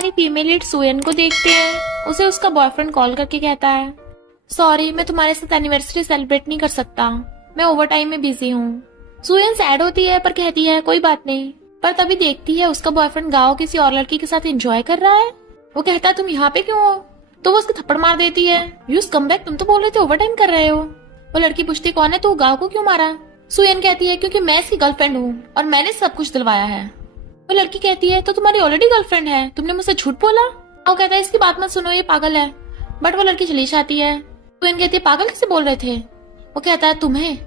हमारी female lead सुयन को देखते हैं। उसे उसका बॉयफ्रेंड कॉल करके कहता है, सॉरी मैं तुम्हारे साथ एनिवर्सरी सेलिब्रेट नहीं कर सकता, मैं ओवर टाइम में बिजी हूँ। सुयन सैड होती है पर कहती है कोई बात नहीं, पर तभी देखती है उसका बॉयफ्रेंड गाओ किसी और लड़की के साथ एंजॉय कर रहा है। वो कहता है तुम यहाँ पे क्यों हो, तो वो उसको थप्पड़ मार देती है, यूज कम बैक, तुम तो बोल रहे थे ओवर टाइम कर रहे हो। वो लड़की पूछती कौन है, तो गाओ को क्यों मारा। सुयन कहती है क्योंकि मैं इसकी गर्लफ्रेंड हूँ और मैंने सब कुछ दिलवाया है। वो लड़की कहती है तो तुम्हारी ऑलरेडी गर्लफ्रेंड है, तुमने मुझसे झूठ बोला। वो कहता है इसकी बात मत सुनो, ये पागल है। बट वो लड़की चली जाती है। सुयन कहती है पागल किसे बोल रहे थे। वो कहता है तुम्हें,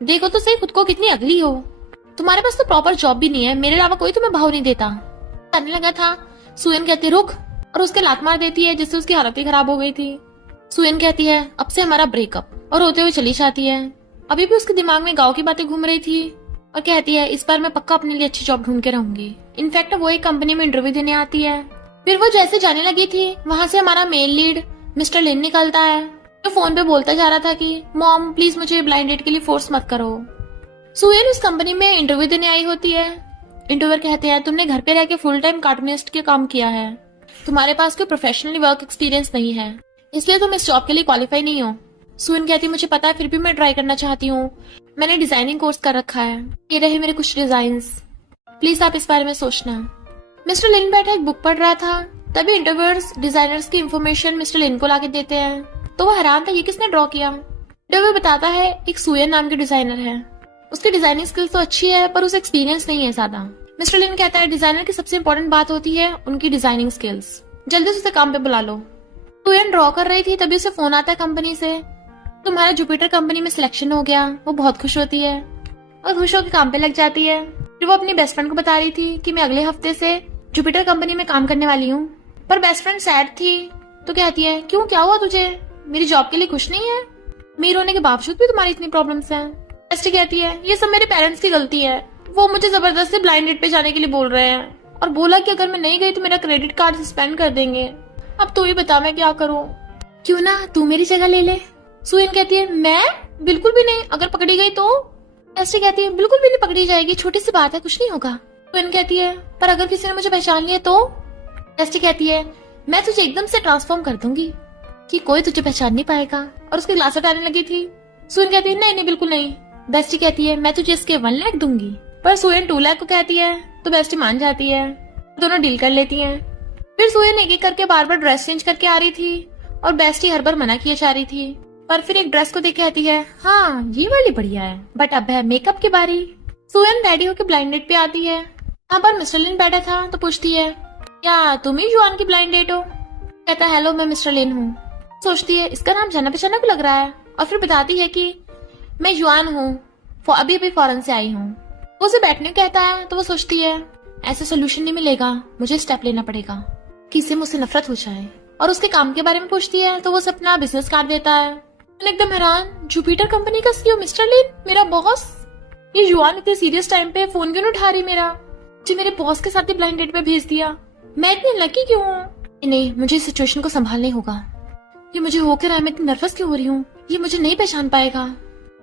देखो तो सही खुद को कितनी अगली हो, तुम्हारे पास तो प्रॉपर जॉब भी नहीं है, मेरे अलावा कोई तुम्हें भाव नहीं देता। करने लगा था। सुयन कहती है रुक, और उसके लात मार देती है जिससे उसकी हालत ही खराब हो गई थी। सुयन कहती है अब से हमारा ब्रेकअप, और होते हुए चली जाती है। अभी भी उसके दिमाग में गांव की बातें घूम रही थी और कहती है इस बार मैं पक्का अपने लिए अच्छी जॉब ढूंढ के रहूंगी। इनफैक्ट वो एक कंपनी में इंटरव्यू देने आती है। फिर वो जैसे जाने लगी थी वहां से हमारा मेल लीड मिस्टर लिन निकलता है, जो फोन पे बोलता जा रहा था कि मॉम प्लीज मुझे ब्लाइंड डेट के लिए फोर्स मत करो। सुयन उस कंपनी में इंटरव्यू देने आई होती है। इंटरव्यूअर कहते हैं तुमने घर पे रह के फुल टाइम कार्टूनिस्ट के काम किया है, तुम्हारे पास कोई प्रोफेशनली वर्क एक्सपीरियंस नहीं है, इसलिए तुम इस जॉब के लिए क्वालिफाई नहीं हो। सुयन कहती मुझे पता है, फिर भी मैं ट्राई करना चाहती हूँ, मैंने डिजाइनिंग कोर्स कर रखा है, ये रहे मेरे कुछ डिजाइन्स, प्लीज आप इस बारे में सोचना। मिस्टर लिन बैठा एक बुक पढ़ रहा था, तभी इंटरव्यूअर्स डिजाइनर्स की इन्फॉर्मेशन मिस्टर लिन को लाके देते हैं, तो वो हैरान था ये किसने ड्रॉ किया। इंटरव्यू बताता है एक सुयन नाम के डिजाइनर है, उसकी डिजाइनिंग स्किल्स तो अच्छी है पर उसे एक्सपीरियंस नहीं है ज्यादा। मिस्टर लिन कहता है डिजाइनर की सबसे इंपॉर्टेंट बात होती है उनकी डिजाइनिंग स्किल्स, जल्दी से उसे काम पे बुला लो। सुयन ड्रॉ कर रही थी तभी उसे फोन आता है कंपनी से, तुम्हारा जुपिटर कंपनी में सिलेक्शन हो गया। वो बहुत खुश होती है और खुश होकर काम पे लग जाती है। फिर वो अपनी बेस्ट फ्रेंड को बता रही थी कि मैं अगले हफ्ते से जुपिटर कंपनी में काम करने वाली हूँ, पर बेस्ट फ्रेंड सैड थी तो कहती है क्यों, क्या हुआ तुझे, मेरी जॉब के लिए खुश नहीं है, अमीर होने के बावजूद भी तुम्हारी इतनी प्रॉब्लम्स हैं। बेस्टी कहती है ये सब मेरे पेरेंट्स की गलती है, वो मुझे जबरदस्ती ब्लाइंड डेट पे जाने के लिए बोल रहे हैं और बोला कि अगर मैं नहीं गई तो मेरा क्रेडिट कार्ड सस्पेंड कर देंगे। अब तू ही बता मैं क्या करूँ, क्यों ना तू मेरी जगह ले ले। सुयन कहती है मैं बिल्कुल भी नहीं, अगर पकड़ी गई तो। बेस्टी कहती है बिल्कुल भी नहीं पकड़ी जाएगी, छोटी सी बात है, कुछ नहीं होगा। सुयन कहती है पर अगर किसी ने मुझे पहचान लिया तो। बेस्टी कहती है मैं तुझे एकदम से ट्रांसफॉर्म कर दूंगी कि कोई तुझे पहचान नहीं पाएगा, और उसकी ग्लास हटाने लगी थी। सुयन कहती है नहीं नहीं बिल्कुल नहीं। बेस्टी कहती है मैं तुझे इसके 1 लाख दूंगी, पर सुयन 2 लाख को कहती है तो बेस्टी मान जाती है, दोनों डील कर लेती हैं। फिर सुयन एक एक करके बार बार ड्रेस चेंज करके आ रही थी और बेस्टी हर बार मना किया जा रही थी, पर फिर एक ड्रेस को देख कहती है हाँ ये वाली बढ़िया है, बट अब है मेकअप की बारी। सुयन रेडी होकर ब्लाइंड डेट पे आती है। यहाँ पर मिस्टर लिन बैठा था तो पूछती है क्या तुम ही जुआन की ब्लाइंड डेट हो। कहता है हेलो मैं मिस्टर लिन हूँ। सोचती है इसका नाम जाना पहचाना को लग रहा है, और फिर बताती है कि मैं जुआन हूँ, अभी अभी फॉरेन से आई हूँ। वो उसे बैठने को कहता है तो वो सोचती है ऐसे सोल्यूशन नहीं मिलेगा, मुझे स्टेप लेना पड़ेगा कि इससे मुझसे नफरत हो जाए, और उसके काम के बारे में पूछती है तो वो उसे अपना बिजनेस कार्ड देता है। एकदम हैरान, जुपिटर कंपनी का सीईओ मिस्टर लिन, मेरा बॉस, ये जुआन इतने सीरियस टाइम पे फोन क्यों नहीं उठा रही मेरा, मुझे मेरे बॉस के साथ ही ब्लाइंड डेट पे भेज दिया, मैं इतनी लकी क्यों हूँ। नहीं मुझे इस सिचुएशन को संभालने होगा, ये मुझे होकर है, मैं इतनी नर्वस क्यों हो रही हूँ, ये मुझे नहीं पहचान पाएगा,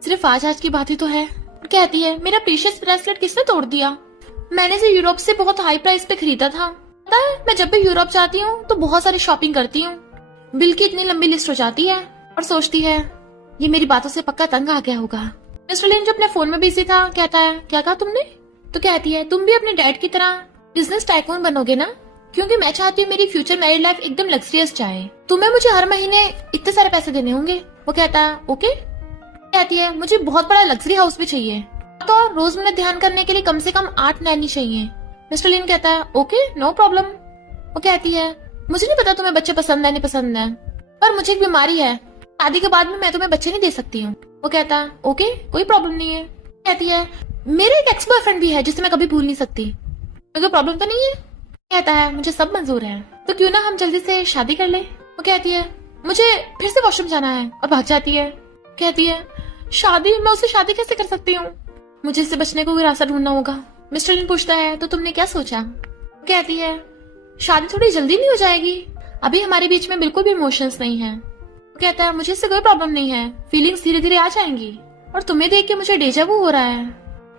सिर्फ आज की बात ही तो है। कहती है मेरा प्रीशियस ब्रेसलेट किसने तोड़ दिया, मैंने इसे यूरोप से बहुत हाई प्राइस पे खरीदा था। पता है मैं जब भी यूरोप जाती हूँ तो बहुत सारी शॉपिंग करती हूँ, बिल की इतनी लंबी लिस्ट हो जाती है, और सोचती है ये मेरी बातों से पक्का तंग आ गया होगा। मिस्टर लिन जो अपने फोन में बिजी था कहता है क्या कहा तुमने, तो कहती है तुम भी अपने डैड की तरह बिजनेस टाइकून बनोगे ना, क्योंकि मैं चाहती हूँ मेरी फ्यूचर मैरिड लाइफ एकदम लग्जरियस जाए, तुम्हें मुझे हर महीने इतने सारे पैसे देने होंगे। वो कहता है ओके। कहती है मुझे बहुत बड़ा लग्जरी हाउस भी चाहिए, तो रोजमर्रा ध्यान करने के लिए कम से कम 8 नैनी चाहिए। मिस्टर लिन कहता है ओके नो प्रॉब्लम। वो कहती है मुझे नहीं पता तुम्हें बच्चे पसंद है नहीं पसंद है, पर मुझे एक बीमारी है, शादी के बाद में मैं तुम्हें बच्चे नहीं दे सकती हूँ। वो कहता है ओके कोई प्रॉब्लम नहीं है। कहती है मेरा एक एक्स बॉयफ्रेंड भी है जिसे मैं कभी भूल नहीं सकती, कोई प्रॉब्लम तो नहीं है। कहता है मुझे सब मंजूर है, तो क्यों ना हम जल्दी से शादी कर ले। वो कहती है मुझे फिर से वॉशरूम जाना है, और भाग जाती है। कहती है शादी, मैं उससे शादी कैसे कर सकती हूँ, मुझे इससे बचने को कोई रास्ता ढूंढना होगा। मिस्टर लिन पूछता है तो तुमने क्या सोचा। कहती है शादी थोड़ी जल्दी नहीं हो जाएगी, अभी हमारे बीच में बिल्कुल भी इमोशंस नहीं है। कहता है मुझे इससे कोई प्रॉब्लम नहीं है, फीलिंग्स धीरे धीरे आ जाएंगी, और तुम्हें देख के मुझे डेजा वू हो रहा है,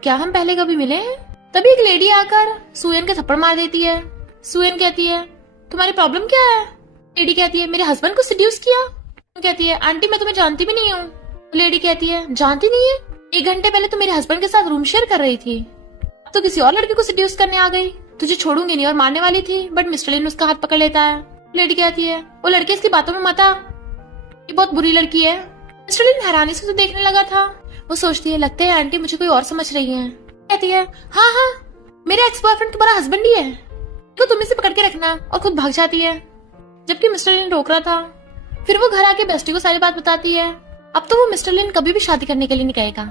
क्या हम पहले कभी मिले हैं। तभी एक लेडी आकर सुयन के थप्पड़ मार देती है। सुयन कहती है तुम्हारी प्रॉब्लम क्या है? लेडी कहती है मेरे हस्बैंड को सिड्यूस किया। कहती है आंटी मैं तुम्हें जानती भी नहीं हूँ। लेडी कहती है जानती नहीं है? 1 घंटे पहले तो मेरे हस्बैंड के साथ रूम शेयर कर रही थी, अब तो किसी और लड़के को सिड्यूस करने आ गई। तुझे छोड़ूंगी नहीं और मारने वाली थी, बट मिस्टर लिन उसका हाथ पकड़ लेता है। लेडी कहती है वो लड़के इसकी बातों में मत आ, ये बहुत बुरी लड़की है। मिस्टर लिन हैरानी से उसे देखने लगा था। वो सोचती है लगता है आंटी मुझे कोई और समझ रही है। कहती है हाँ हाँ मेरे एक्स बॉयफ्रेंड तुम्हारा हस्बैंड ही है, तो तुम इसे पकड़ के रखना, और खुद भाग जाती है जबकि मिस्टर लिन रोक रहा था। फिर वो घर आके बेस्टी को सारी बात बताती है। अब तो वो मिस्टर लिन कभी भी शादी करने के लिए नहीं कहेगा।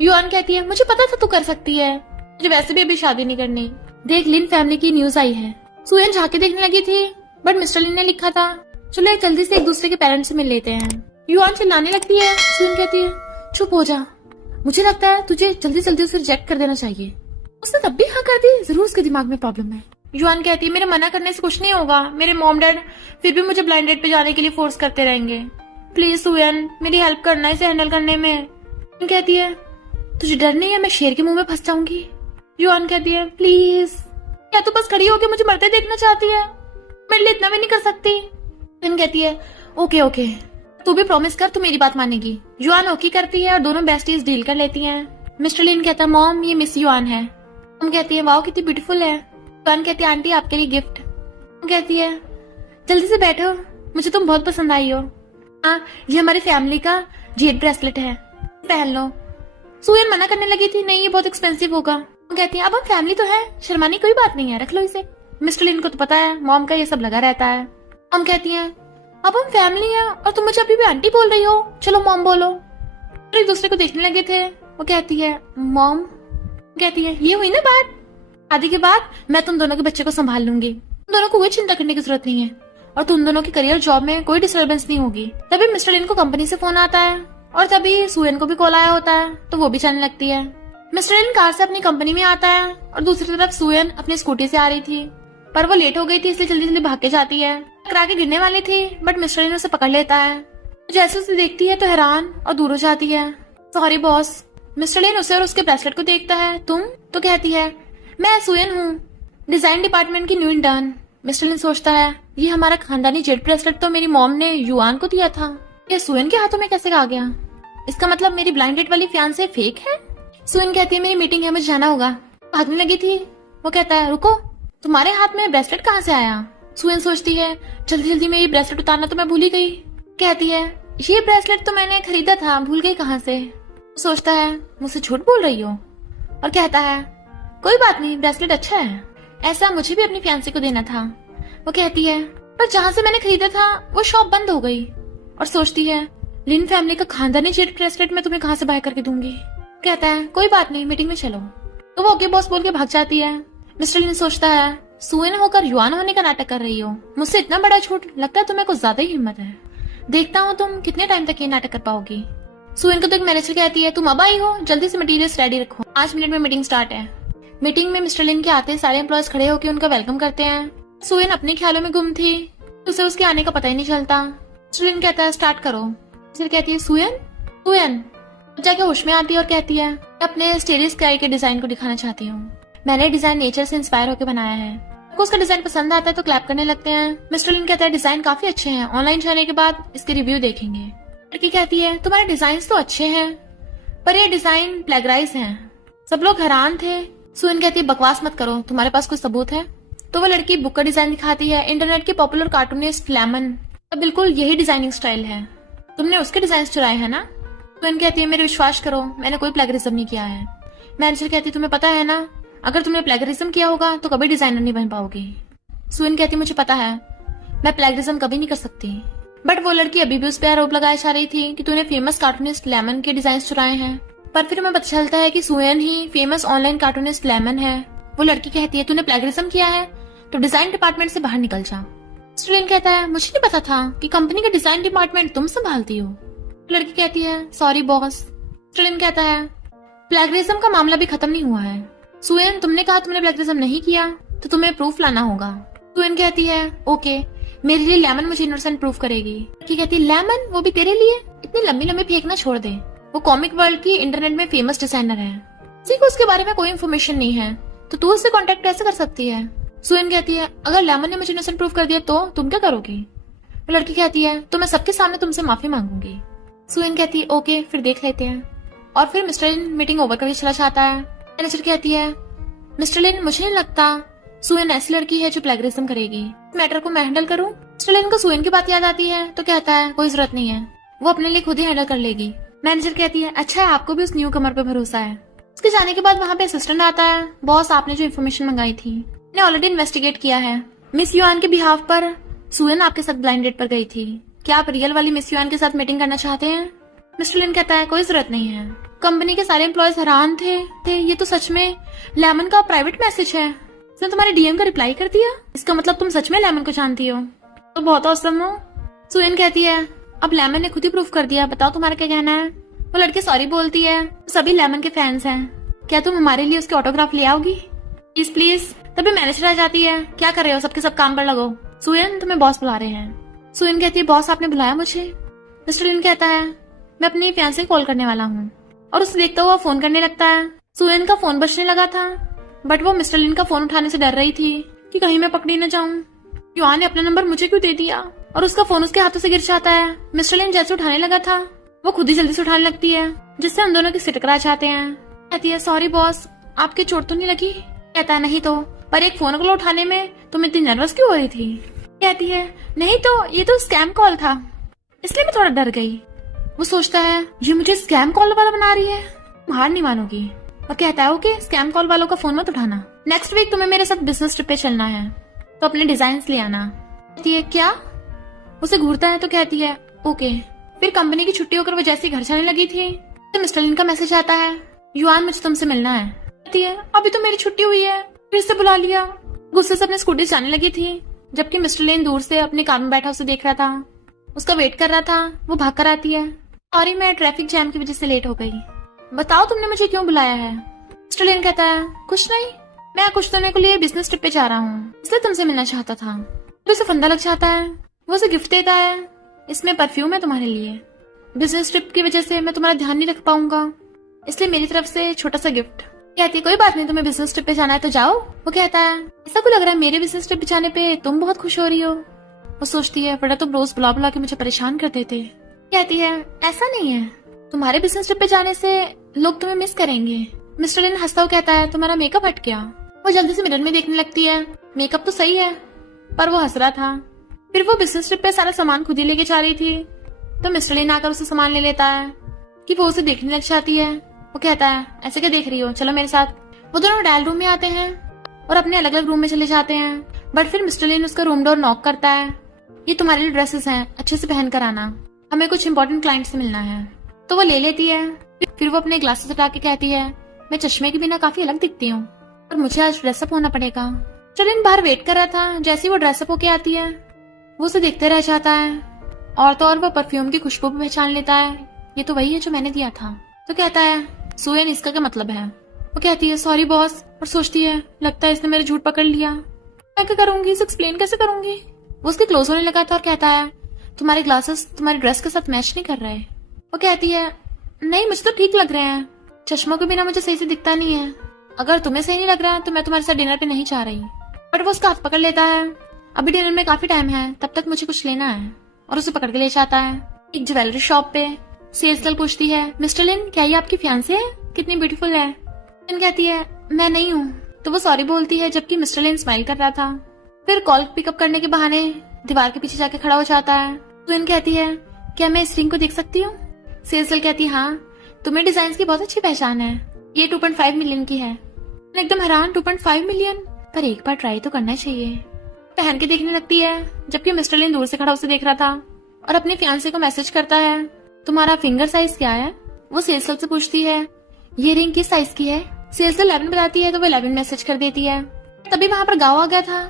युआन कहती है मुझे पता था तू कर सकती है, मुझे वैसे भी अभी शादी नहीं करनी। देख लिन फैमिली की न्यूज आई है। सुयन झांके देखने लगी थी, बट मिस्टर लिन ने लिखा था चलो एक जल्दी से एक दूसरे के पेरेंट्स से मिल लेते हैं। युआन चिल्लाने लगती है। सुयन कहती है चुप हो जा, मुझे लगता है तुझे जल्दी जल्दी उसे रिजेक्ट कर देना चाहिए। उसने तब भी हाँ कर दी, जरूर उसके दिमाग में प्रॉब्लम है। युआन कहती है मेरे मना करने से कुछ नहीं होगा, मेरे मॉम डैड फिर भी मुझे ब्लाइंड डेट पे जाने के लिए फोर्स करते रहेंगे। प्लीज सुयन मेरी हेल्प करना इसे हैंडल करने में। कहती है तुझे डर नहीं है मैं शेर के मुंह में फंस जाऊंगी? युआन कहती है प्लीज, क्या तू बस खड़ी होकर मुझे मरते देखना चाहती है? मेरे लिए इतना भी नहीं कर सकती। कहती है ओके ओके, तू भी प्रॉमिस कर तू मेरी बात मानेगी। युआन ओके करती है और दोनों बेस्टीज डील कर लेती हैं। मिस्टर लिन कहता है मॉम ये मिस युआन है। हम कहती है वाओ कितनी ब्यूटीफुल है। युआन कहती है आंटी आपके लिए गिफ्ट। कहती है जल्दी से बैठो, मुझे तुम बहुत पसंद आई हो। हाँ ये हमारी फैमिली का जेड ब्रेसलेट है, पहन लो। सुयन मना करने लगी थी नहीं ये बहुत एक्सपेंसिव होगा। कहती है अब हम फैमिली तो है, शर्माने कोई बात नहीं है, रख लो इसे। मिस्टर लिन को तो पता है मॉम का ये सब लगा रहता है। हम कहती हैं अब हम फैमिली हैं और तुम मुझे अभी भी आंटी बोल रही हो, चलो मॉम बोलो। और एक दूसरे को देखने लगे थे। वो कहती है मॉम, कहती है ये हुई ना बात, शादी के बाद मैं तुम दोनों के बच्चे को संभाल लूंगी, तुम दोनों को कोई चिंता करने की जरूरत नहीं है और तुम दोनों की करियर जॉब में कोई डिस्टर्बेंस नहीं होगी। तभी मिस्टर लिन को कंपनी से फोन आता है और तभी सुयन को भी कॉल आया होता है, तो वो भी चलने लगती है। मिस्टर लिन कार से अपनी कंपनी में आता है और दूसरी तरफ सुयन अपनी स्कूटी से आ रही थी, पर वो लेट हो गई थी इसलिए जल्दी जल्दी भाग के जाती है। टकरा के गिरने वाली थी बट मिस्टर लिन उसे पकड़ लेता है। जैसे उसे देखती है तो हैरान और दूर हो जाती है। Sorry boss. मिस्टर लिन उसे और उसके ब्रेसलेट को देखता है। तुम? तो कहती है मैं सुयन हूँ, डिजाइन डिपार्टमेंट की न्यू इंटर्न। मिस्टर लिन सोचता है ये हमारा खानदानी जेड ब्रेसलेट तो मेरी मॉम ने युआन को दिया था, ये सुयन के हाथों में कैसे आ गया? इसका मतलब मेरी ब्लाइंड डेट वाली फियांसे फेक है। सुयन कहती है मेरी मीटिंग है, मुझे जाना होगा। भागने लगी थी। वो कहता है रुको, तुम्हारे हाथ में ब्रेसलेट कहाँ से आया? सुयन सोचती है जल्दी जल्दी में ये ब्रेसलेट उतारना तो मैं भूल ही गई। कहती है ये ब्रेसलेट तो मैंने खरीदा था, भूल गई कहाँ से। सोचता है मुझसे झूठ बोल रही हो और कहता है कोई बात नहीं, ब्रेसलेट अच्छा है, ऐसा मुझे भी अपनी फियांसे को देना था। वो कहती है पर जहाँ से मैंने खरीदा था वो शॉप बंद हो गई। और सोचती है लिन फैमिली का खानदानी जेड ब्रेसलेट मैं तुम्हें कहाँ से बाय करके दूंगी। कहता है कोई बात नहीं, मीटिंग में चलो। तो वो ओके बॉस बोल के भाग जाती है। मिस्टर लिन सोचता है सुयन होकर युआन होने का नाटक कर रही हो, मुझसे इतना बड़ा झूठ, लगता है तुम्हें कुछ ज्यादा ही हिम्मत है। देखता हूँ तुम कितने टाइम तक ये नाटक कर पाओगी। सुयन को तो एक मैनेजर कहती है तुम अब आई हो, जल्दी से मटेरियल्स रेडी रखो, 5 मिनट में मीटिंग स्टार्ट है। मीटिंग में मिस्टर लिन के आते सारे एम्प्लॉयज खड़े होकर उनका वेलकम करते हैं। सुयन अपने ख्यालों में गुम थी, उसे उसके आने का पता ही नहीं चलता। मिस्टर लिन कहता है स्टार्ट करो। फिर कहती है सुयन सुयन, जाके होश में आती है और कहती है अपने स्टेरियो स्काई के डिजाइन को दिखाना चाहती हूँ, मैंने डिजाइन नेचर से इंस्पायर होकर बनाया है। आपको उसका डिजाइन पसंद आता है तो क्लैप करने लगते हैं। मिस्टर लिन कहता है डिजाइन काफी अच्छे हैं, ऑनलाइन जाने के बाद इसके रिव्यू देखेंगे। लड़की कहती है तुम्हारे डिजाइन तो अच्छे हैं पर ये डिजाइन प्लेगराइज हैं। सब लोग हैरान थे। सुयन कहती है बकवास मत करो, तुम्हारे पास कोई सबूत है? तो वो लड़की बुक का डिजाइन दिखाती है। इंटरनेट के पॉपुलर कार्टूनिस्ट लेमन का बिल्कुल यही डिजाइनिंग स्टाइल है, तुमने उसके डिजाइन चुराए हैं ना? सुयन कहती है मेरे विश्वास करो, मैंने कोई प्लेगरिज्म नहीं किया है। मैनेजर कहती है तुम्हें पता है ना, अगर तुमने प्लेगरिज्म किया होगा तो कभी डिजाइनर नहीं बन पाओगी। सुयन कहती मुझे पता है, मैं प्लेगरिज्म कभी नहीं कर सकती। बट वो लड़की अभी भी उस पर आरोप लगाए जा रही थी कि तूने फेमस कार्टूनिस्ट लेमन के डिजाइन चुराए हैं। पर फिर हमें पता चलता है कि सुयन ही फेमस ऑनलाइन कार्टूनिस्ट लेमन है। वो लड़की कहती है तूने प्लेगरिज्म किया है तो डिजाइन डिपार्टमेंट से बाहर निकल जा। सुयन कहता है मुझे नहीं पता था कि कंपनी का डिजाइन डिपार्टमेंट तुम संभालती हो। लड़की कहती है सॉरी बॉस। स्टूडेंट कहता है प्लेगरिज्म का मामला भी खत्म नहीं हुआ है। सुयन तुमने कहा तुमने प्लेगरिज्म नहीं किया तो तुम्हें प्रूफ लाना होगा। सुयन कहती है ओके, मेरे लिए लेमन मुझे इनोसेंट प्रूफ करेगी। लड़की कहती है लेमन, वो भी तेरे लिए? इतनी लंबी लंबी फेंकना छोड़ दे, वो कॉमिक वर्ल्ड की इंटरनेट में फेमस डिजाइनर है, किसी को उसके बारे में कोई इन्फॉर्मेशन नहीं है तो तू उससे कांटेक्ट कैसे कर सकती है? सुयन कहती है अगर लेमन ने मुझे इनोसेंट प्रूव कर दिया तो तुम क्या करोगी? वो लड़की कहती है तो मैं सबके सामने तुमसे माफी मांगूंगी। सुयन कहती है ओके फिर देख लेते हैं। और फिर मिस्टर लिन मीटिंग ओवर करके चला जाता है। मैनेजर कहती है मिस्टर लिन मुझे नहीं लगता सुयन ऐसी लड़की है जो प्लेगरिज्म करेगी, मैटर को मैं हैंडल करूं। मिस्टर लिन को सुयन की बात याद आती है तो कहता है कोई जरूरत नहीं है, वो अपने लिए खुद ही हैंडल कर लेगी। मैनेजर कहती है अच्छा है आपको भी उस न्यू कमर पे भरोसा है। उसके जाने के बाद वहाँ पे असिस्टेंट आता है। बॉस आपने जो इन्फॉर्मेशन मंगाई थी मैंने ऑलरेडी इन्वेस्टिगेट किया है। मिस युआन के बिहाफ पर सुयन आपके साथ ब्लाइंड डेट पर गई थी, क्या आप रियल वाली मिस युआन के साथ मीटिंग करना चाहते हैं? मिस्टर लिन कहता है कोई जरूरत नहीं है। कंपनी के सारे एम्प्लॉयज हैरान थे ये तो सच में लेमन का प्राइवेट मैसेज है, उसने तुम्हारे डीएम का रिप्लाई कर दिया, इसका मतलब तुम सच में लेमन को जानती हो, तो बहुत औसम हो। सुयन कहती है अब लेमन ने खुद ही प्रूफ कर दिया, बताओ तुम्हारा क्या कहना है। वो लड़की सॉरी बोलती है सभी लेमन के फैंस हैं, क्या तुम हमारे लिए उसके ऑटोग्राफ ले आओगी प्लीज प्लीज। तभी मैनेजर आ जाती है क्या कर रहे हो सबके सब काम पर लगो, सुयन तुम्हें बॉस बुला रहे हैं। सुयन कहती है बॉस आपने बुलाया मुझे? मिस्टर लिन कहता है मैं अपनी फियांसे कॉल करने वाला हूँ, और उसे देखता हुआ फोन करने लगता है। सुयन का फोन बजने लगा था बट वो मिस्टर लिन का फोन उठाने से डर रही थी कि कहीं मैं पकड़ी न जाऊं। युआन ने अपना नंबर मुझे क्यों दे दिया, और उसका फोन उसके हाथों से गिर जाता है। मिस्टर लिन जैसे उठाने लगा था वो खुद ही जल्दी से उठाने लगती है जिससे उन दोनों के सिर टकरा जाते हैं। कहती है सॉरी बॉस आपकी चोट तो नहीं लगी? कहता है नहीं तो, पर एक फोन कॉल उठाने में तुम इतनी नर्वस क्यों हो रही थी? कहती है नहीं तो ये तो स्कैम कॉल था इसलिए मैं थोड़ा डर गई। वो सोचता है ये मुझे स्कैम कॉल वाला बना रही है, तुम हार नहीं मानोगी, और कहता है ओके स्कैम कॉल वालों का फोन मत उठाना, नेक्स्ट वीक तुम्हें मेरे साथ बिजनेस ट्रिप पे चलना है तो अपने डिजाइन ले आना। कहती है क्या? उसे घूरता है तो कहती है ओके। फिर कंपनी की छुट्टी होकर वो जैसे घर जाने लगी थी तो मिस्टर लिन का मैसेज आता है युआन मुझे तुमसे मिलना है। कहती है अभी तो मेरी छुट्टी हुई है फिर से बुला लिया। गुस्से से अपने स्कूटी जाने लगी थी जबकि मिस्टर लिन दूर से अपने कार में बैठा उसे देख रहा था, उसका वेट कर रहा था। वो भाग कर आती है सॉरी मैं ट्रैफिक जैम की वजह से लेट हो गई, बताओ तुमने मुझे क्यों बुलाया है? मिस्टर लिन कहता है कुछ नहीं, मैं कुछ दिनों के लिए बिजनेस ट्रिप पे जा रहा हूँ इसलिए तुमसे मिलना चाहता था। तो उसे फंदा लग जाता है, वो उसे गिफ्ट देता है, इसमें परफ्यूम है तुम्हारे लिए, बिजनेस ट्रिप की वजह से मैं तुम्हारा ध्यान नहीं रख पाऊंगा इसलिए मेरी तरफ से छोटा सा गिफ्ट। कहती है कोई बात नहीं तुम्हें बिजनेस ट्रिप पे जाना है तो जाओ। वो कहता है ऐसा क्यों लग रहा है मेरे बिजनेस ट्रिप पे जाने पे तुम बहुत खुश हो रही हो? वो सोचती है बड़ा तुम रोज बुला बुला के मुझे परेशान करते थे। कहती है ऐसा नहीं है, तुम्हारे बिजनेस ट्रिप पे जाने से लोग तुम्हें मिस करेंगे। मिस्टर लिन हंसता हुआ कहता है तुम्हारा मेकअप हट गया। वो जल्दी से मिरर में देखने लगती है, मेकअप तो सही है पर वो हंस रहा था। फिर वो बिजनेस ट्रिप पे सारा सामान खुद ही लेके जा रही थी तो मिस्टर लिन आकर उसे सामान ले लेता है कि वो उसे देखने लग जाती है। वो कहता है ऐसे क्या देख रही हो, चलो मेरे साथ। वो दोनों डायल रूम में आते हैं और अपने अलग अलग रूम में चले जाते हैं बट फिर मिस्टर लिन उसका रूम डोर नॉक करता है, ये तुम्हारे लिए ड्रेसेस हैं अच्छे से पहन कर आना, हमें कुछ इंपॉर्टेंट क्लाइंट से मिलना है। तो वो ले लेती है। फिर वो अपने ग्लासेस हटा के कहती है मैं चश्मे के बिना काफी अलग दिखती हूँ और मुझे आज ड्रेसअप होना पड़ेगा। चलिन बाहर वेट कर रहा था, जैसे ही वो ड्रेसअप होके आती है वो उसे देखते रह जाता है और तो और वो परफ्यूम की खुशबू भी पहचान लेता है, ये तो वही है जो मैंने दिया था। तो कहता है सुयन इसका क्या मतलब है? वो कहती है सॉरी बॉस, और सोचती है लगता है इसने मेरे झूठ पकड़ लिया, मैं क्या करूंगी, इसे एक्सप्लेन कैसे करूंगी। वो उसके क्लोज होने लगा था और कहता है तुम्हारे ग्लासेस तुम्हारी ड्रेस के साथ मैच नहीं कर रहे। वो कहती है नहीं मुझे तो ठीक लग रहे हैं, चश्मों के बिना मुझे सही से दिखता नहीं है, अगर तुम्हें सही नहीं लग रहा तो मैं तुम्हारे साथ डिनर पे नहीं जा रही। बट वो उसका हाथ पकड़ लेता है, अभी डिनर में काफी टाइम है, तब तक मुझे कुछ लेना है, और उसे पकड़ के ले जाता है एक ज्वेलरी शॉप पे। सेल्स गर्ल पूछती है मिस्टर लिन क्या ये आपकी फियांसे है, कितनी ब्यूटीफुल है। लिन कहती है मैं नहीं हूँ, तो वो सॉरी बोलती है जबकि मिस्टर लिन स्माइल कर रहा था। फिर कॉल पिकअप करने के बहाने दीवार के पीछे जाके खड़ा हो जाता है। तो लिन कहती है क्या मैं इस रिंग को देख सकती हूँ? सेल्स गर्ल कहती है हाँ, तुम्हें डिजाइन की बहुत अच्छी पहचान है, ये 2.5 मिलियन की है। एकदम हैरान 2.5 मिलियन, पर एक बार ट्राई तो करना चाहिए। पहन के देखने लगती है जबकि मिस्टर लिन दूर से खड़ा उसे देख रहा था और अपने फियांसे को मैसेज करता है तुम्हारा फिंगर साइज क्या है? वो सेल्स गर्ल से पूछती है ये रिंग किस साइज की है? सेल्स गर्ल 11 बताती है तो वो 11 मैसेज कर देती है। तभी वहाँ पर गाँव आ गया था,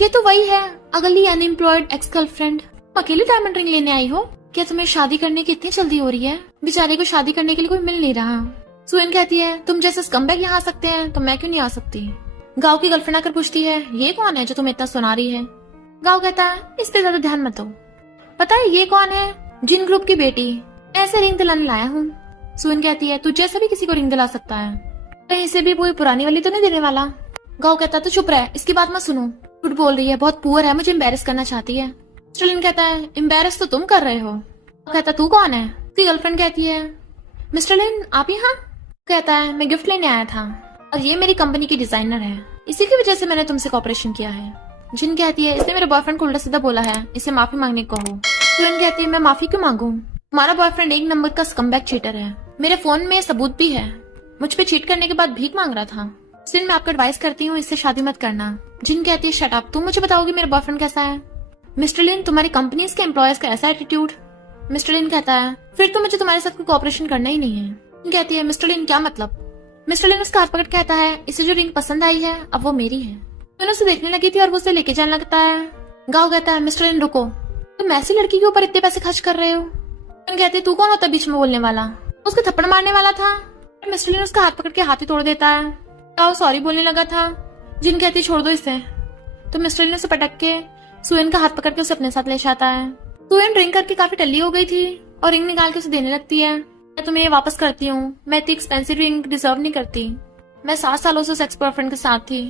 ये तो वही है अगली अनएम्प्लॉयड एक्स गर्लफ्रेंड, अकेली डायमंड रिंग लेने आई हो, क्या तुम्हें शादी करने की इतनी जल्दी हो रही है? बेचारे को शादी करने के लिए कोई मिल नहीं रहा। सुयन कहती है तुम जैसे स्कम्बैग यहाँ आ सकते हैं तो मैं क्यों नहीं आ सकती। गाँव की गर्लफ्रेंड आकर पूछती है ये कौन है जो तुम्हें इतना सुना रही है? गाँव कहता है इस पे ज्यादा ध्यान मत दो, पता है ये कौन है? जिन ग्रुप की बेटी, ऐसे रिंग दिलाने लाया हूँ। सुयन कहती है तू जैसा भी किसी को रिंग दिला सकता है, कहीं से भी कोई पुरानी वाली तो नहीं देने वाला। गाओ कहता है तो चुप रहे, इसकी बात मत सुनो, झूठ बोल रही है, बहुत पुअर है, मुझे एम्बेरस करना चाहती है। मिस्टर लिन कहता है एम्बेरस तो तुम कर रहे हो। कहता तू कौन है? उसकी गर्लफ्रेंड कहती है मिस्टर लिन आप यहाँ? कहता है मैं गिफ्ट लेने आया था और ये मेरी कंपनी की डिजाइनर है, इसी की वजह से मैंने तुमसे कॉपरेशन किया है। जिन कहती है इसने मेरे बॉयफ्रेंड को उल्टा सीधा बोला है, इसे माफी मांगने को कहो। जिन कहती है मैं माफी क्यों मांगू, तुम्हारा बॉयफ्रेंड एक नंबर का स्कमबैग चीटर है, मेरे फोन में सबूत भी है, मुझ पे चीट करने के बाद भीख मांग रहा था। सिर्फ मैं आपको एडवाइस करती हूँ इससे शादी मत करना। जिन कहती है शट अप, तुम मुझे बताओगी मेरा बॉयफ्रेंड कैसा है? मिस्टर लिन तुम्हारी कंपनी के एम्प्लॉयज का ऐसा एटीट्यूड। मिस्टर लिन कहता है फिर तो मुझे तुम्हारे साथ कोई कॉपरेशन करना ही नहीं है। कहती है मिस्टर लिन क्या मतलब? मिस्टर लिन उसका हाथ पकड़ कहता है इसे जो रिंग पसंद आई है अब वो मेरी है। मैंने उसे देखने लगी थी और वो उसे लेके जाने लगता है। गाओ कहता है मिस्टर लिन रुको, तुम ऐसी लड़की के ऊपर इतने पैसे खर्च कर रहे हो? कहती है तू कौन होता बीच में बोलने वाला, उसको थप्पड़ मारने वाला था। मिस्टर लिन उसका हाथ पकड़ के हाथ ही तोड़ देता है। गाओ सॉरी बोलने लगा था। जिन कहती छोड़ दो इसे, तो मिस्टर लिन उसे पटक के सुयन का हाथ पकड़ के उसे अपने साथ ले जाता है। सुयन ड्रिंक करके काफी टल्ली हो गई थी और रिंग निकाल के उसे देने लगती है। मैं तुम्हें ये वापस करती हूँ, मैं इतनी एक्सपेंसिव रिंग डिजर्व नहीं करती। मैं 7 सालों से सेक्स बॉयफ्रेंड के साथ थी,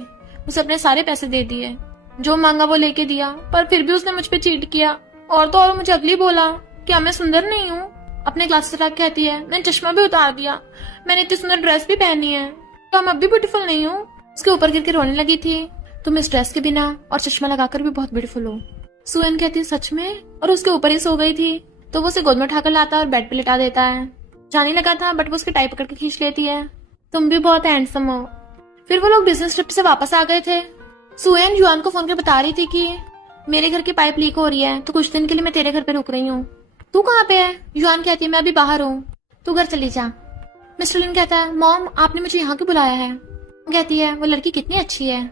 उसे अपने सारे पैसे दे दिए, जो मांगा वो लेके दिया, पर फिर भी उसने मुझ पे चीट किया और तो और मुझे अगली बोला क्या मैं सुंदर नहीं हूँ। अपने क्लास से कहती है मैंने चश्मा भी उतार दिया, मैंने इतनी सुंदर ड्रेस भी पहनी है, तो हम अब भी ब्यूटीफुल नहीं हूँ। उसके ऊपर गिर के रोने लगी थी। तुम इस ड्रेस के बिना और चश्मा लगाकर भी बहुत ब्यूटीफुल हो। सुयन कहती है सच में, और उसके ऊपर ही सो गई थी। तो वो उसे गोद में उठाकर लाता है और बेड पे लिटा देता है। जाने लगा था बट वो उसकी टाई पकड़ के खींच लेती है। तुम भी बहुत हैंडसम हो। फिर वो लोग बिजनेस ट्रिप से वापस आ गए थे। सुयन युआन को फोन कर बता रही थी कि मेरे घर की पाइप लीक हो रही है, तो कुछ दिन के लिए मैं तेरे घर पे रुक रही हूँ। तू कहाँ पे है? युआन कहती है मैं अभी बाहर हूँ, तू घर चली जा। मिस्टर लिन कहता है मॉम आपने मुझे यहाँ क्यों बुलाया है? कहती है वो लड़की कितनी अच्छी है,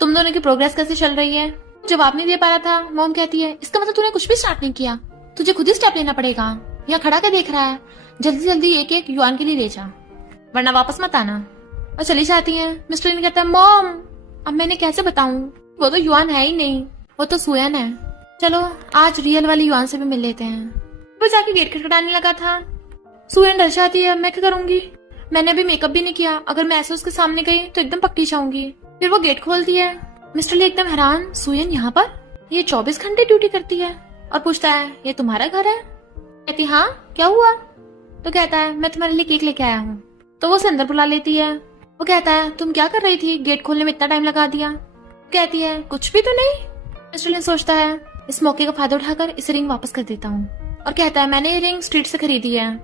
तुम दोनों की प्रोग्रेस कैसे चल रही है? जवाब नहीं दे पा रहा था। मॉम कहती है इसका मतलब तूने कुछ भी स्टार्ट नहीं किया, तुझे खुद ही स्टेप लेना पड़ेगा। यहाँ खड़ा क्या देख रहा है, जल्दी जल्दी एक एक युआन के लिए ले जा, वरना वापस मत आना। और चली जाती है। मिस्टर लिन कहता है मॉम अब मैंने कैसे बताऊं, वो तो युआन है ही नहीं, वो तो सुयन है। चलो आज रियल वाली युआन से भी मिल लेते हैं। वो जाके गेट खटखटाने लगा था। सुयन डर जाती है मैं क्या करूंगी, मैंने अभी मेकअप भी नहीं किया, अगर मैं ऐसे उसके सामने गई तो एकदम पकड़ी जाऊंगी। फिर वो गेट खोलती है। मिस्टर ली एकदम हैरान, सुयन यहाँ पर, ये 24 घंटे ड्यूटी करती है, और पूछता है ये तुम्हारा घर है? कहती हाँ क्या हुआ? तो कहता है मैं तुम्हारे लिए केक लेके आया हूँ। तो वो उसे अंदर बुला लेती है। वो कहता है तुम क्या कर रही थी, गेट खोलने में इतना टाइम लगा दिया। कहती है कुछ भी तो नहीं। मिस्टर लिन सोचता है इस मौके का फायदा उठाकर इस रिंग वापस कर देता हूँ, और कहता है मैंने ये रिंग स्ट्रीट से खरीदी है,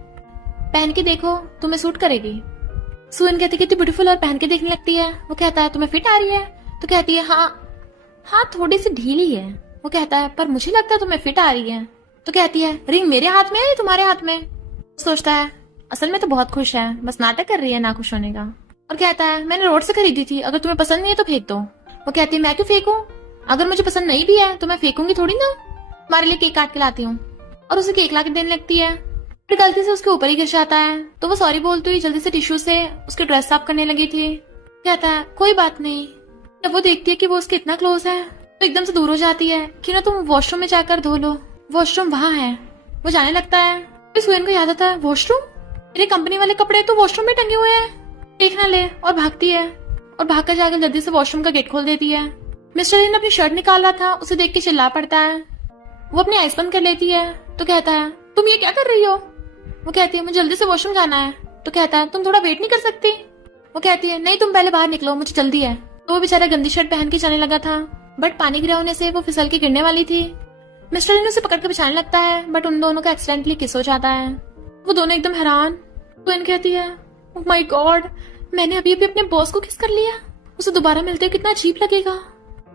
पहन के देखो तुम्हें सूट करेगी। सुयन कहती कितनी ब्यूटीफुल और पहन के देखने लगती है। वो कहता है तुम्हें फिट आ रही है? तो कहती है हाँ थोड़ी सी ढीली है। वो कहता है पर मुझे लगता है तुम्हें फिट आ रही है। तो कहती है रिंग मेरे हाथ में है या तुम्हारे हाथ में? सोचता है असल में तो बहुत खुश है, बस नाटक कर रही है ना खुश होने का। और कहता है मैंने रोड से खरीदी थी, अगर तुम्हें पसंद नहीं है तो फेंक दो। वो कहती है मैं क्यों फेंकूं, अगर मुझे पसंद नहीं भी है तो मैं फेंकूंगी थोड़ी ना, तुम्हारे लिए केक काट के लाती हूँ। और उसे केक ला के देने लगती है। फिर गलती से उसके ऊपर ही गिर जाता है, तो वो सॉरी बोलती हुई जल्दी से टिश्यू से उसकी ड्रेस साफ करने लगी थी। कहता है कोई बात नहीं। जब वो देखती है कि वो उसके इतना क्लोज है तो एकदम से दूर हो जाती है कि ना तुम वॉशरूम में जाकर धो लो, वॉशरूम वहाँ है। वो जाने लगता है। फिर सुयन को याद आता है वॉशरूम, मेरे कंपनी वाले कपड़े तो वॉशरूम में टंगे हुए हैं, देखना ले, और भागती है और भागकर जाकर जल्दी से वॉशरूम का गेट खोल देती है। मिस्टर लिन अपनी शर्ट निकाल रहा था, उसे देख के चिल्ला पड़ता है। वो अपनी आइस बंद कर लेती है। तो कहता है तुम ये क्या कर रही हो? वो कहती है मुझे जल्दी से वॉशरूम जाना है। तो कहता है तुम थोड़ा वेट नहीं कर सकती? वो कहती है नहीं तुम पहले बाहर निकलो, मुझे जल्दी है। तो वो बेचारा गंदी शर्ट पहन के जाने लगा था, बट पानी गिरा होने से वो फिसल के गिरने वाली थी। मिस्टर लिन उसे पकड़ के बचाने लगता है, बट उन दोनों का एक्सीडेंटली किस हो जाता है। वो दोनों एकदम हैरान। तो इन कहती है ओह माय गॉड, मैंने अभी अभी अपने बॉस को किस कर लिया, उसे दोबारा मिलते हुए कितना अजीब लगेगा।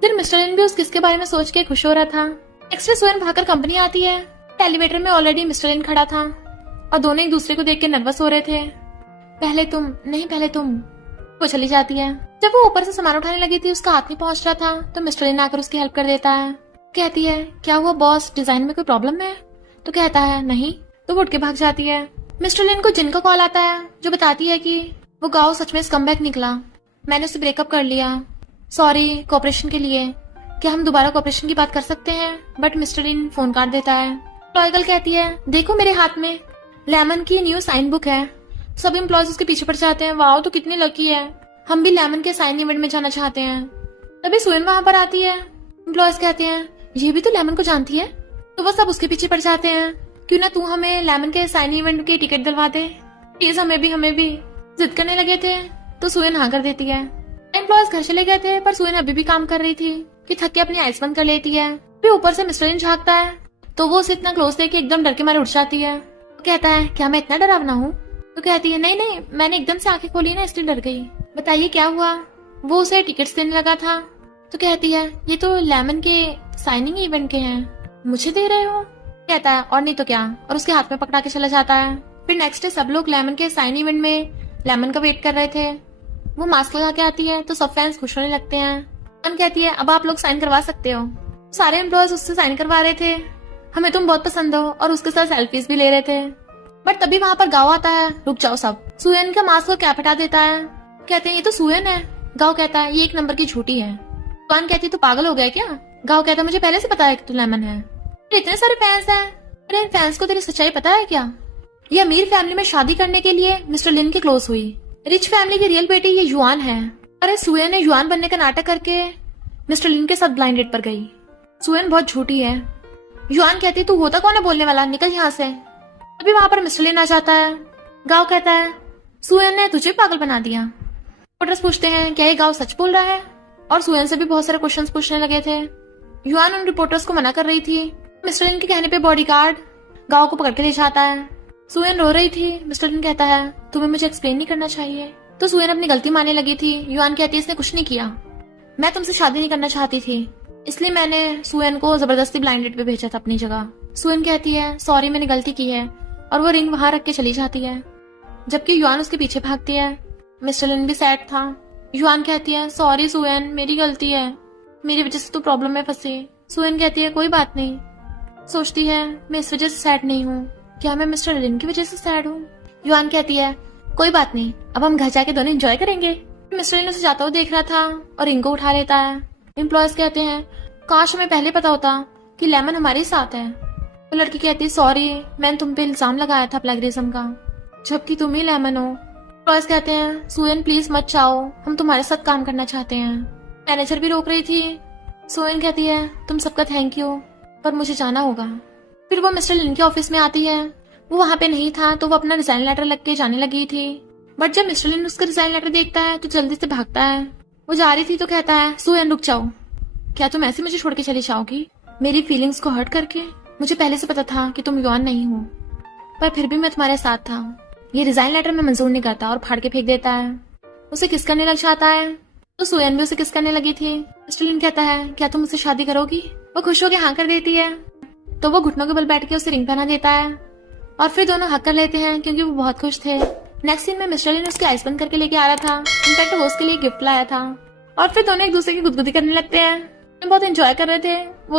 फिर मिस्टर लिन भी उस किस के बारे में सोच के खुश हो रहा था। एक्स्ट्रा सुयन भागकर कंपनी आती है। एलिवेटर में ऑलरेडी मिस्टर लिन खड़ा था और दोनों एक दूसरे को देख के नर्वस हो रहे थे। पहले तुम, नहीं पहले तुम। वो चली जाती है। जब वो ऊपर से सामान उठाने लगी थी, उसका हाथ नहीं पहुंच रहा था, तो मिस्टर लिन आकर उसकी हेल्प कर देता है। कहती है क्या हुआ बॉस, डिजाइन में कोई प्रॉब्लम है? तो कहता है नहीं। तो वो उठ के भाग जाती है। मिस्टर लिन को जिन का कॉल आता है, जो बताती है कि वो गाँव सच में स्कमबैग निकला, मैंने उससे ब्रेकअप कर लिया, सॉरी कोऑपरेशन के लिए, क्या हम दोबारा कोऑपरेशन की बात कर सकते हैं? बट मिस्टर लिन फोन काट देता है। टॉयगल कहती है देखो मेरे हाथ में लेमन की न्यू साइन बुक है, सब एम्प्लॉयज उसके पीछे पड़ जाते हैं, वाओ तो कितनी लकी है, हम भी लेमन के साइन इवेंट में जाना चाहते हैं। तभी सुयन वहां पर आती है। एम्प्लॉयज कहते हैं ये भी तो लेमन को जानती है। तो वो सब उसके पीछे पड़ जाते हैं, क्यों ना तू हमें लेमन के साइन इवेंट की टिकट दिलवा दे प्लीज, हमें भी। जिद करने लगे थे तो सुयन हाँ कर देती है। एम्प्लॉयज घर चले गए थे पर सुयन अभी भी काम कर रही थी कि थक के अपनी आइस बंद कर लेती है। फिर ऊपर से मिस्टर लिन झांकता है तो वो उसे इतना क्लोज देख के एकदम डर के मारे उठ जाती है। वो कहता है क्या मैं इतना डरावना हूँ? तो कहती है नहीं, मैंने एकदम से आंखें खोली ना इसलिए डर गई। बताइए क्या हुआ? वो उसे टिकट्स देने लगा था। तो कहती है ये तो लेमन के साइनिंग इवेंट के हैं, मुझे दे रहे हो? कहता है और नहीं तो क्या, और उसके हाथ में पकड़ा के चला जाता है। फिर नेक्स्ट डे सब लोग लेमन के साइन इवेंट में लेमन का वेट कर रहे थे। वो मास्क लगा के आती है तो सब फैंस खुश होने लगते हैं। अन कहती है अब आप लोग साइन करवा सकते हो। सारे एम्प्लॉयज उससे साइन करवा रहे थे, हमें तुम बहुत पसंद हो, और उसके साथ सेल्फीज भी ले रहे थे। बट तभी वहां पर गाओ आता है। रुक जाओ सब। सुयन का मास्क को कैप हटा देता है। कहते हैं ये तो सुयन है। गाओ कहता है ये एक नंबर की झूठी है। अन कहती तू पागल हो गया क्या? गाओ कहता है मुझे पहले से पता है कि तू लेमन है। इतने सारे फैंस हैं, अरे इन फैंस को तेरी सच्चाई पता है क्या? ये अमीर फैमिली में शादी करने के लिए मिस्टर लिन के क्लोज हुई। रिच फैमिली की रियल बेटी ये युआन है। अरे सुयन ने युआन बनने का नाटक करके मिस्टर लिन के साथ ब्लाइंड डेट पर गई। सुयन बहुत झूठी है। युआन कहती तू होता कौन है बोलने वाला, निकल यहाँ से। अभी वहां पर मिस्टर लिन आ जाता है। गाओ कहता है सुयन ने तुझे पागल बना दिया। रिपोर्टर्स पूछते हैं क्या ये गाओ सच बोल रहा है, और सुयन से भी बहुत सारे क्वेश्चंस पूछने लगे थे। युआन उन रिपोर्टर्स को मना कर रही थी। मिस्टर लिन के कहने पे बॉडीगार्ड गाओ को पकड़ के ले जाता है। सुयन रो रही थी। मिस्टर लिन कहता है तुम्हें मुझे एक्सप्लेन नहीं करना चाहिए। तो सुयन अपनी गलती मानने लगी थी। युआन कहती है इसने कुछ नहीं किया, मैं तुमसे शादी नहीं करना चाहती थी, इसलिए मैंने सुयन को जबरदस्ती ब्लाइंड डेट पे भेजा था अपनी जगह। सुयन कहती है सॉरी मैंने गलती की है, और वो रिंग वहां रख के चली जाती है, जबकि युआन उसके पीछे भागती है। मिस्टर लिन भी सैड था। युआन कहती है सॉरी सुयन मेरी गलती है, मेरी वजह से तू प्रॉब्लम में फंसी। सुयन कहती है कोई बात नहीं। सोचती है मैं इस वजह से सैड नहीं हूँ, क्या मैं मिस्टर लिन की वजह से सैड हूँ? युआन कहती है कोई बात नहीं, अब हम घर जाके दोनों एंजॉय करेंगे। मिस्टर लिन उसे जाता हुआ देख रहा था और रिंग को उठा लेता है। एम्प्लॉयज कहते हैं काश हमें पहले पता होता कि लेमन हमारे साथ है। तो लड़की कहती है सॉरी मैंने तुम पे इल्जाम लगाया था प्लेगरिज्म का, जबकि तुम ही लेमन हो। एम्प्लॉयज कहते हैं सुयन प्लीज मत जाओ, हम तुम्हारे साथ काम करना चाहते हैं। मैनेजर भी रोक रही थी। सुयन कहती है तुम सबका थैंक यू, पर मुझे जाना होगा। फिर वो मिस्टर लिन के ऑफिस में आती है। वो वहां पे नहीं था तो वो अपना रिजाइन लेटर लग के जाने लगी थी, बट जब मिस्टर लिन उसका रिजाइन लेटर देखता है तो जल्दी से भागता है। वो जा रही थी तो कहता है सुयन रुक जाओ, क्या तुम ऐसे मुझे छोड़ के चली जाओगी मेरी फीलिंग्स को हर्ट करके? मुझे पहले से पता था कि तुम युआन नहीं हो, पर फिर भी मैं तुम्हारे साथ था। ये रिजाइन लेटर मैं मंजूर नहीं करता, और फाड़ के फेंक देता है। उसे किस करने लग जाता है तो सुयन भी उसे किस करने लगी थी। मिस्टर लिन कहता है क्या तुम मुझसे शादी करोगी? वो खुश होकर हाँ कर देती है। तो वो घुटनों के बल बैठ के उसे रिंग पहना देता है, और फिर दोनों हक कर लेते हैं क्योंकि वो बहुत खुश थे। नेक्स्ट सीन में मिस्टर लिन उसकी आइस बंद करके लेके आ रहा था। इनफैक्ट वो उसके लिए गिफ्ट लाया था, और फिर दोनों एक दूसरे की गुदगुदी करने लगते हैं। बहुत एंजॉय कर रहे थे वो।